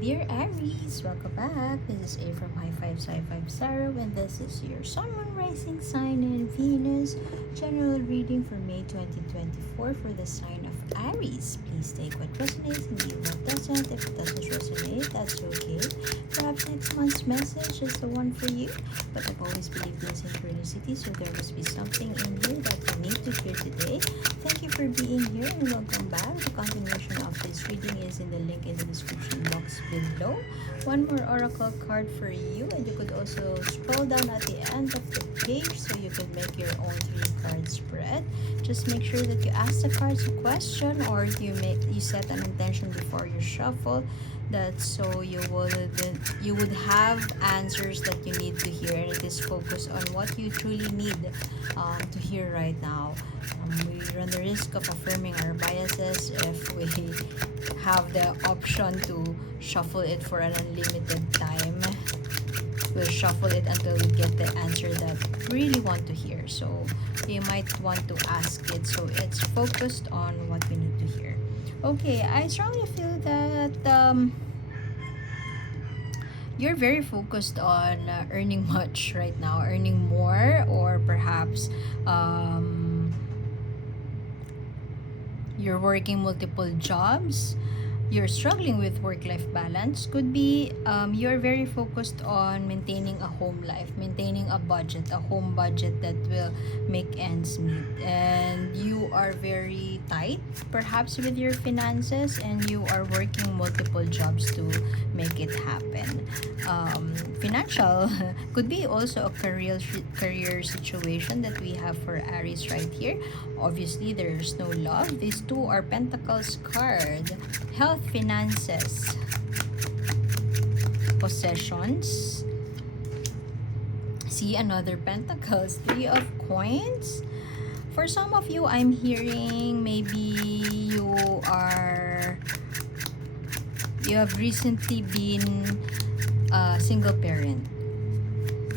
dear Aries, welcome back. This is A from High Five Sci Five Sarah, and this is your Sun, Moon, Rising sign and Venus general reading for May 2024 for the sign of Aries. Please take what resonates and leave what doesn't. If it doesn't resonate, that's okay. Perhaps next month's message is the one for you, but I've always believed in synchronicity, so there must be something in here that you need to hear today. Thank you for being here and welcome back. The continuation of this reading is in the link in the description box below. One more oracle card for you, and you could also scroll down at the end of the page so you could make your own 3-card spread. Just make sure that you ask the cards a question, or you set an intention before you shuffle. That's so you would have answers that you need to hear, and it is focused on what you truly need to hear right now. We run the risk of affirming our biases if we have the option to shuffle it for an unlimited time. We'll shuffle it until we get the answer that we really want to hear. So you might want to ask it so it's focused on what we need to hear. Okay, I strongly feel that you're very focused on earning much right now, earning more, or perhaps you're working multiple jobs. You're struggling with work-life balance. Could be you're very focused on maintaining a home life, maintaining a budget, a home budget that will make ends meet. And you are very tight, perhaps, with your finances, and you are working multiple jobs to make it happen. Financial could be also a career situation that we have for Aries right here. Obviously, there's no love. These two are Pentacles card. Health, finances, possessions. See, another Pentacles, 3 of Coins. For some of you, I'm hearing maybe you have recently been a single parent,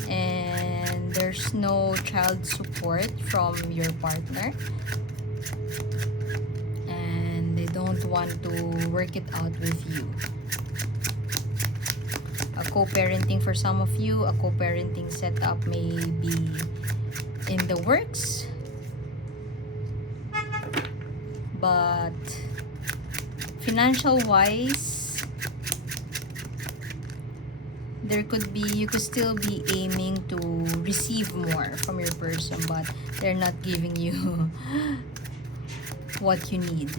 and there's no child support from your partner, and they don't want to work it out with you. A co-parenting for some of you, a co-parenting setup may be in the works, but financial wise, you could still be aiming to receive more from your person, but they're not giving you what you need.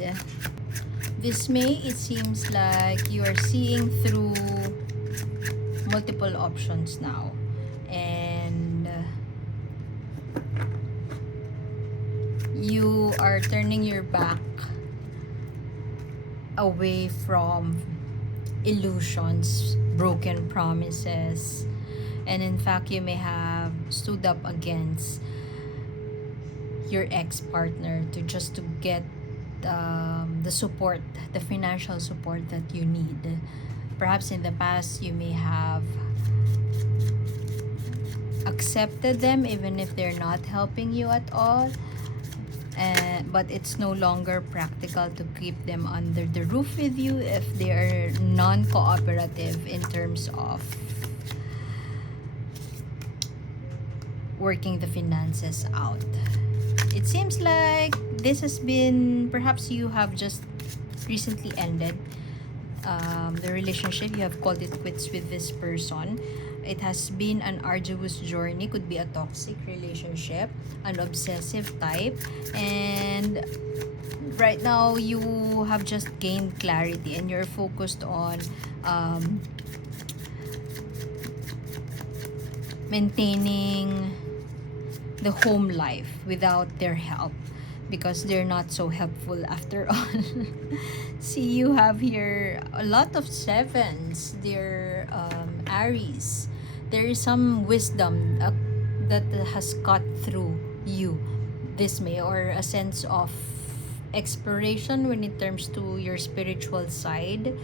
This May, it seems like you are seeing through multiple options now, and you are turning your back away from illusions, broken promises, and in fact you may have stood up against your ex-partner to get the support, the financial support that you need. Perhaps in the past you may have accepted them even if they're not helping you at all, but it's no longer practical to keep them under the roof with you if they are non-cooperative in terms of working the finances out. It seems like this has been, perhaps you have just recently ended the relationship. You have called it quits with this person. It has been an arduous journey. Could be a toxic relationship, an obsessive type, and right now you have just gained clarity and you're focused on maintaining the home life without their help, because they're not so helpful after all. See, you have here a lot of sevens, dear Aries. There is some wisdom that has cut through you this May, or a sense of exploration when it comes to your spiritual side,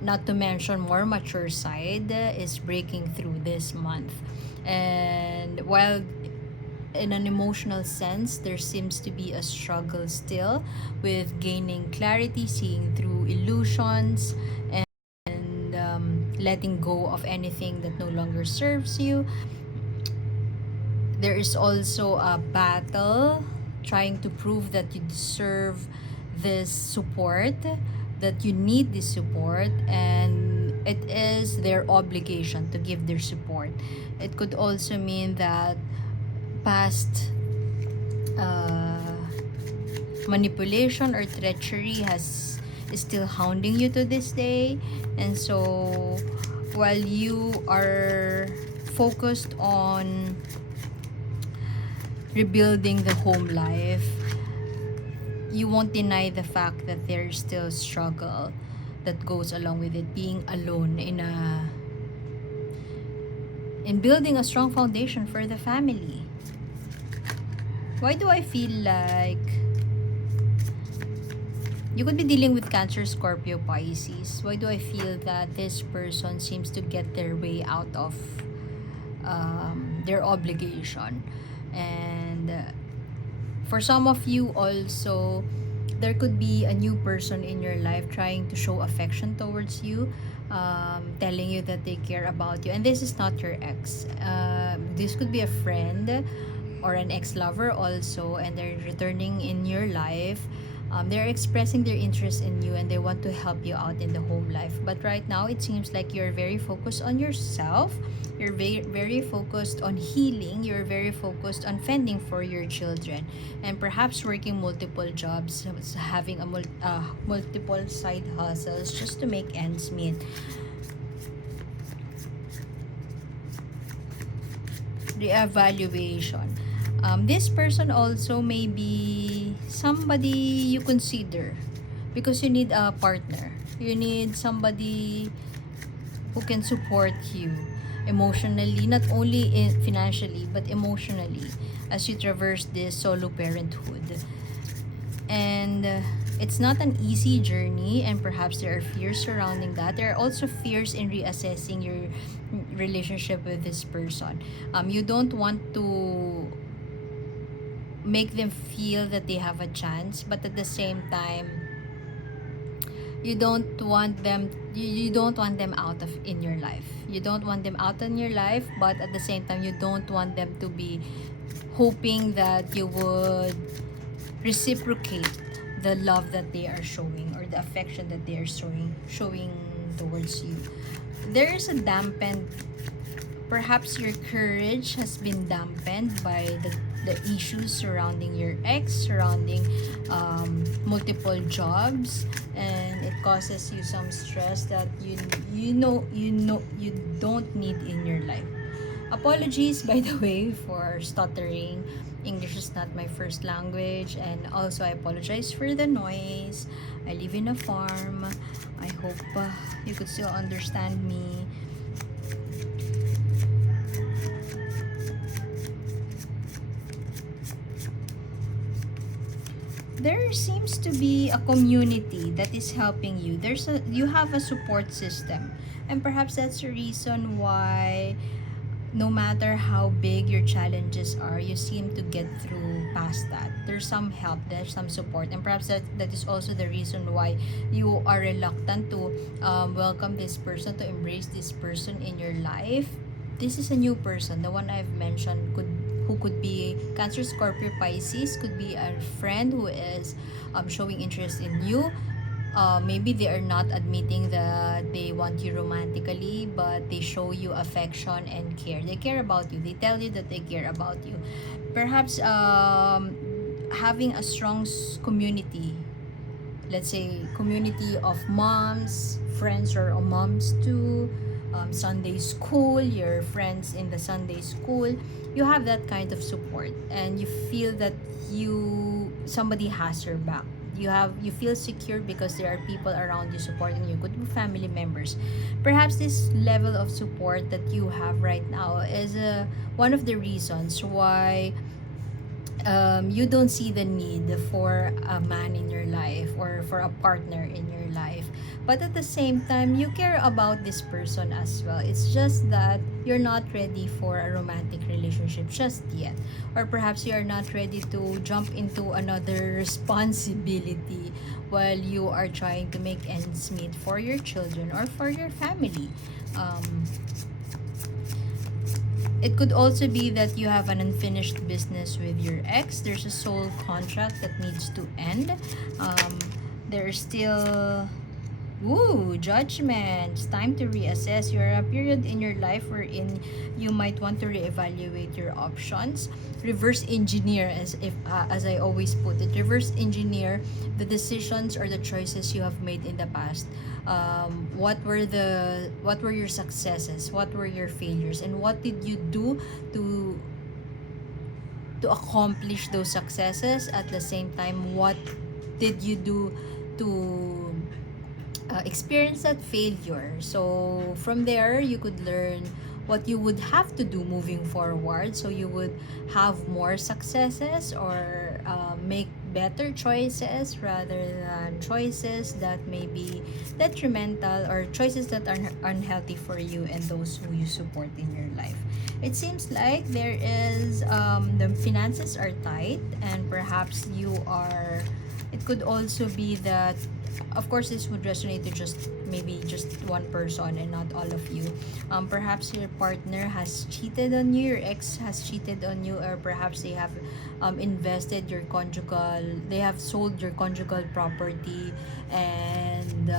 not to mention more mature side, is breaking through this month. And while in an emotional sense, there seems to be a struggle still with gaining clarity, seeing through illusions, and letting go of anything that no longer serves you. There is also a battle trying to prove that you deserve this support, that you need this support, and it is their obligation to give their support. It could also mean that past uh, manipulation or treachery has is still hounding you to this day. And so while you are focused on rebuilding the home life, you won't deny the fact that there's still struggle that goes along with it, being alone in building a strong foundation for the family. Why do I feel like you could be dealing with Cancer, Scorpio, Pisces? Why do I feel that this person seems to get their way out of their obligation? And for some of you also, there could be a new person in your life trying to show affection towards you, telling you that they care about you. And this is not your ex. This could be a friend or an ex-lover also, and they're returning in your life. They're expressing their interest in you and they want to help you out in the home life. But right now, it seems like you're very focused on yourself. You're very, very focused on healing. You're very focused on fending for your children. And perhaps working multiple jobs, having multiple side hustles just to make ends meet. Reevaluation. This person also may be somebody you consider because you need a partner. You need somebody who can support you emotionally, not only financially, but emotionally as you traverse this solo parenthood. And it's not an easy journey, and perhaps there are fears surrounding that. There are also fears in reassessing your relationship with this person. You don't want to make them feel that they have a chance, but at the same time, you don't want them you don't want them out of in your life. You don't want them out in your life, but at the same time, you don't want them to be hoping that you would reciprocate the love that they are showing or the affection that they are showing towards you. There is a dampened, perhaps your courage has been dampened by the issues surrounding your ex, surrounding multiple jobs, and it causes you some stress that you don't need in your life. Apologies, by the way, for stuttering. English is not my first language, and also I apologize for the noise. I live in a farm. I hope you could still understand me. There seems to be a community that is helping you. You have a support system, and perhaps that's the reason why no matter how big your challenges are, you seem to get through past that. There's some help, there's some support, and perhaps that is also the reason why you are reluctant to welcome this person, to embrace this person in your life. This is a new person. The one I've mentioned who could be Cancer, Scorpio, Pisces, could be a friend who is showing interest in you. Maybe they are not admitting that they want you romantically, but they show you affection and care. They care about you. They tell you that they care about you. Perhaps having a strong community, let's say community of moms, friends or moms too, Sunday school, your friends in the Sunday school, you have that kind of support and you feel that somebody has your back. You feel secure because there are people around you supporting you. Could be family members. Perhaps this level of support that you have right now is one of the reasons why you don't see the need for a man in your life or for a partner in your life, but at the same time you care about this person as well. It's just that you're not ready for a romantic relationship just yet, or perhaps you're not ready to jump into another responsibility while you are trying to make ends meet for your children or for your family. um, it could also be that you have an unfinished business with your ex. There's a soul contract that needs to end. Um, there's still judgment. It's time to reassess. You're a period in your life wherein you might want to reevaluate your options. Reverse engineer, as I always put it. Reverse engineer the decisions or the choices you have made in the past. What were your successes? What were your failures? And what did you do to accomplish those successes? At the same time, what did you do to experience that failure? So from there you could learn what you would have to do moving forward, so you would have more successes, or make better choices rather than choices that may be detrimental, or choices that are unhealthy for you and those who you support in your life. It seems like there is the finances are tight, and perhaps you are, it could also be that, of course this would resonate to maybe just one person and not all of you. Perhaps your partner has cheated on you, your ex has cheated on you, or perhaps they have invested your conjugal, they have sold your conjugal property, and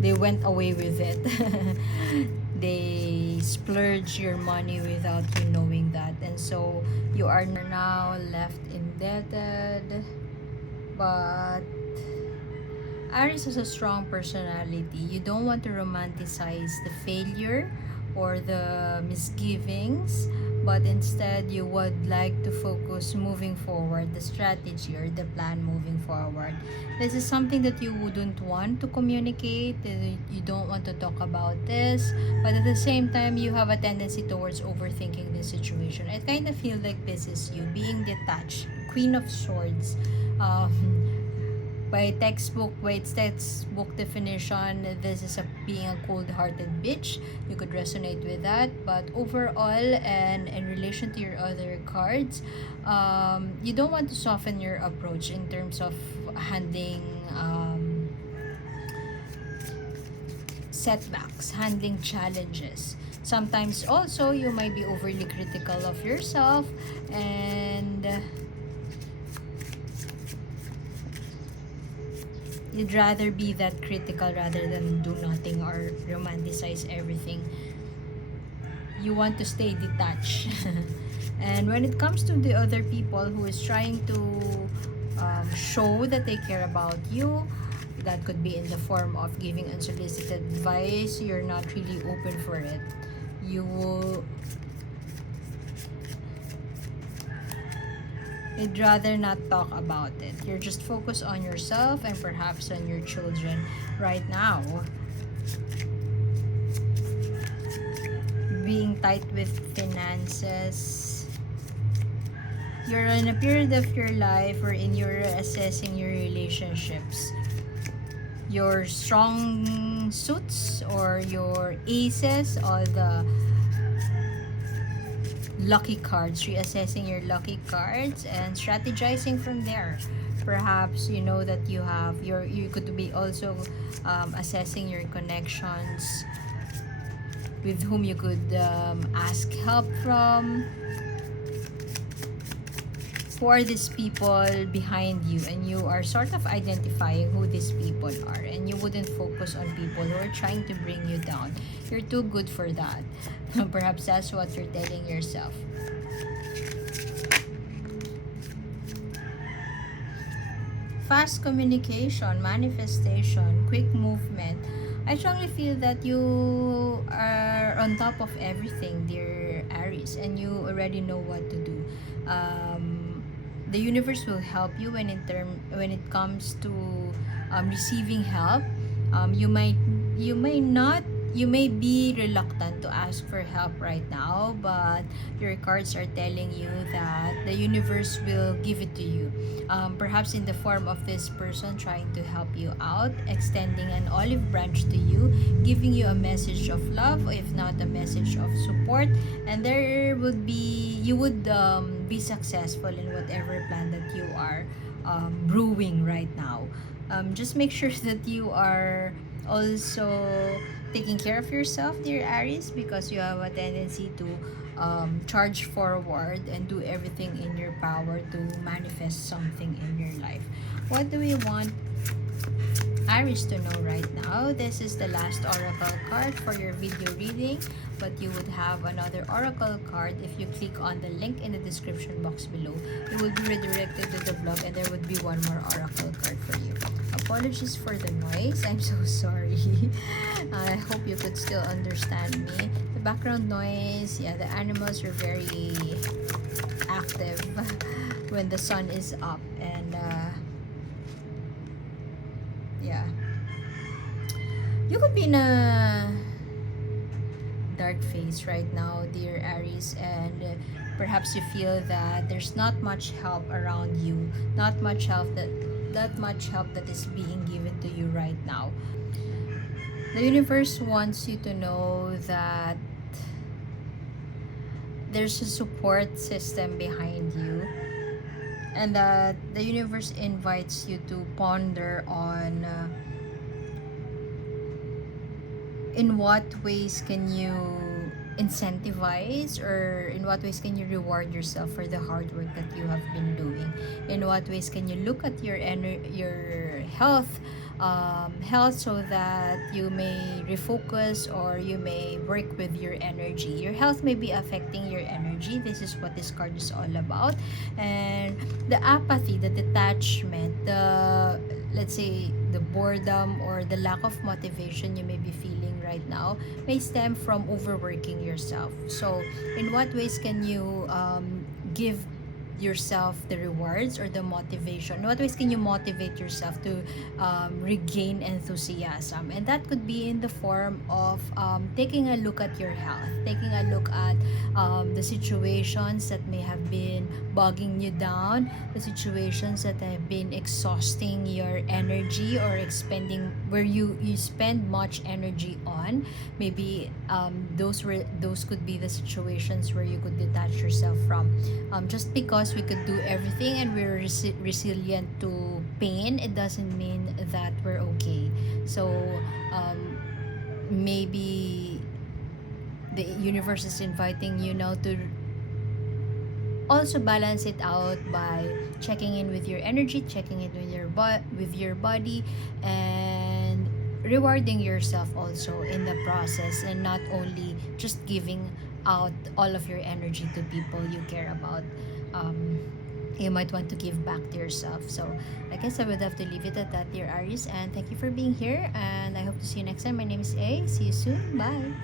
they went away with it. They splurge your money without you knowing that, and so you are now left indebted. But Aries has a strong personality. You don't want to romanticize the failure or the misgivings, but instead you would like to focus moving forward, the strategy or the plan moving forward. This is something that you wouldn't want to communicate. You don't want to talk about this, but at the same time you have a tendency towards overthinking the situation. I kind of feel like this is you being detached. Queen of Swords. By its textbook definition, this is being a cold-hearted bitch. You could resonate with that, but overall, and in relation to your other cards, you don't want to soften your approach in terms of handling setbacks, handling challenges. Sometimes also you might be overly critical of yourself, and you'd rather be that critical rather than do nothing or romanticize everything. You want to stay detached. And when it comes to the other people who is trying to show that they care about you, that could be in the form of giving unsolicited advice. You're not really open for it. You will, you'd rather not talk about it. You're just focused on yourself and perhaps on your children right now. Being tight with finances. You're in a period of your life wherein you're assessing your relationships. Your strong suits or your aces, all the lucky cards, reassessing your lucky cards and strategizing from there. Perhaps you know that you could be also assessing your connections, with whom you could ask help from. Who are these people behind you, and you are sort of identifying who these people are, and you wouldn't focus on people who are trying to bring you down. You're too good for that. Perhaps that's what you're telling yourself. Fast communication, manifestation, quick movement. I strongly feel that you are on top of everything, dear Aries, and you already know what to do. The universe will help you when it comes to receiving help. You may not you may be reluctant to ask for help right now, but your cards are telling you that the universe will give it to you. Perhaps in the form of this person trying to help you out, extending an olive branch to you, giving you a message of love, if not a message of support, and there would be you would be successful in whatever plan that you are brewing right now. Just make sure that you are also taking care of yourself, dear Aries, because you have a tendency to charge forward and do everything in your power to manifest something in your life. What do we want Aries to know right now? This is the last oracle card for your video reading, but you would have another oracle card if you click on the link in the description box below. You will be redirected to the blog and there would be one more oracle card for you. Apologies for the noise. I'm so sorry. I hope you could still understand me. The background noise, yeah, the animals are very active when the sun is up, and yeah, you could be in a dark phase right now, dear Aries, and perhaps you feel that there's not much help around you, not much help that is being given to you right now. The universe wants you to know that there's a support system behind you, and that the universe invites you to ponder on in what ways can you incentivize, or in what ways can you reward yourself for the hard work that you have been doing. In what ways can you look at your health, so that you may refocus, or you may work with your energy. Your health may be affecting your energy. This is what this card is all about. And the apathy, the detachment, the, let's say, the boredom or the lack of motivation you may be feeling right now may stem from overworking yourself. So in what ways can you give yourself the rewards or the motivation? In what ways can you motivate yourself to regain enthusiasm? And that could be in the form of taking a look at your health, taking a look at the situations that may have been bogging you down, the situations that have been exhausting your energy, or expending where you spend much energy on. Maybe those could be the situations where you could detach yourself from. Just because we could do everything and we're resilient to pain, it doesn't mean that we're okay. So maybe the universe is inviting you now to also balance it out by checking in with your energy, checking in with your body, and rewarding yourself also in the process, and not only just giving out all of your energy to people you care about. You might want to give back to yourself. So I guess I would have to leave it at that, dear Aries, and thank you for being here, and I hope to see you next time. My name is A. See you soon. Bye.